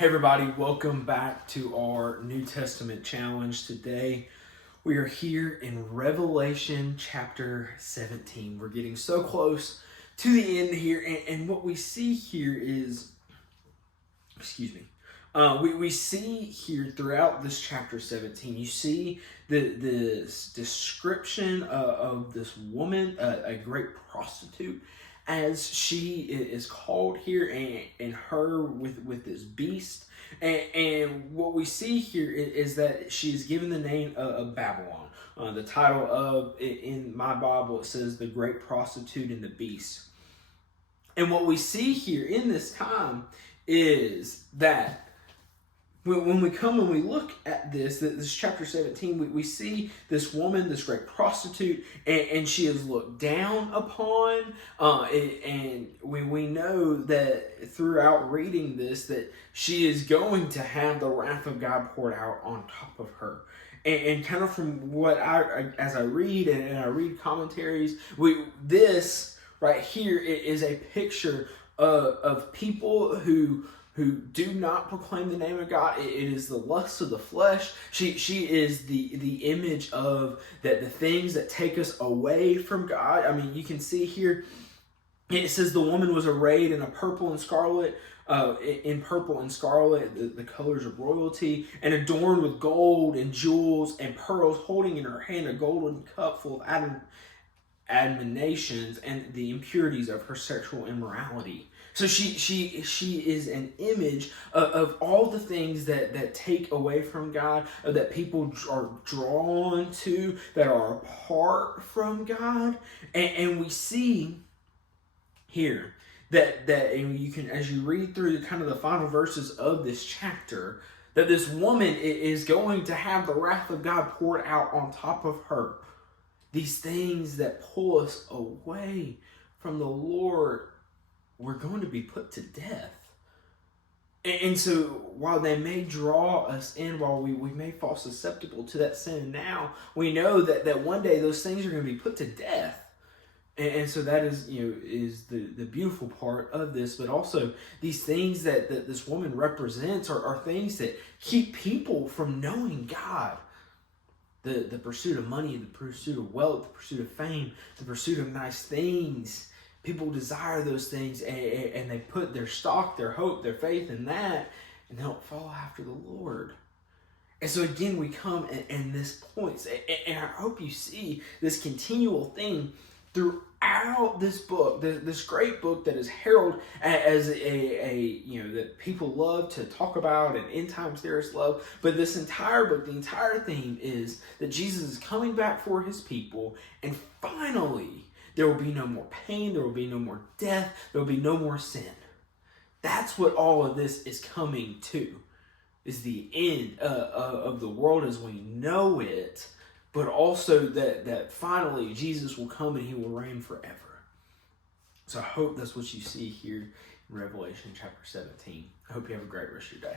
Hey everybody, welcome back to our New Testament challenge. Today we are here in Revelation chapter 17. We're getting so close to the end here, and what we see here is, we see here throughout this chapter 17, you see this description of this woman, a great prostitute, as she is called here, and her with this beast. And what we see here is that she is given the name of Babylon. The title of, in my Bible, it says the great prostitute and the beast. And what we see here in this time is that when we come and we look at this chapter 17, we see this woman, this great prostitute, and she is looked down upon. And we know that throughout reading this, that she is going to have the wrath of God poured out on top of her. And kind of from what as I read and I read commentaries, this right here is a picture of people who do not proclaim the name of God. It is the lust of the flesh. She is the image of the things that take us away from God. I mean, you can see here, it says the woman was arrayed in a purple and scarlet, the colors of royalty, and adorned with gold and jewels and pearls, holding in her hand a golden cup full of admonitions and the impurities of her sexual immorality. So she is an image of all the things that take away from God, that people are drawn to, that are apart from God. And we see here that and you can, as you read through the kind of the final verses of this chapter, that this woman is going to have the wrath of God poured out on top of her. These things that pull us away from the Lord, we're going to be put to death. And so while they may draw us in, while we may fall susceptible to that sin now, we know that one day those things are going to be put to death. And so that is, is the beautiful part of this. But also these things that this woman represents are things that keep people from knowing God. The pursuit of money, the pursuit of wealth, the pursuit of fame, the pursuit of nice things. People desire those things, and they put their stock, their hope, their faith in that, and they don't follow after the Lord. And so again, we come and this points, and I hope you see this continual thing throughout this book, this great book that is heralded as a that people love to talk about and end times theorists love. But this entire book, the entire theme is that Jesus is coming back for his people, and finally there will be no more pain, there will be no more death, there will be no more sin. That's what all of this is coming to, is the end of the world as we know it, but also that finally Jesus will come and he will reign forever. So I hope that's what you see here in Revelation chapter 17. I hope you have a great rest of your day.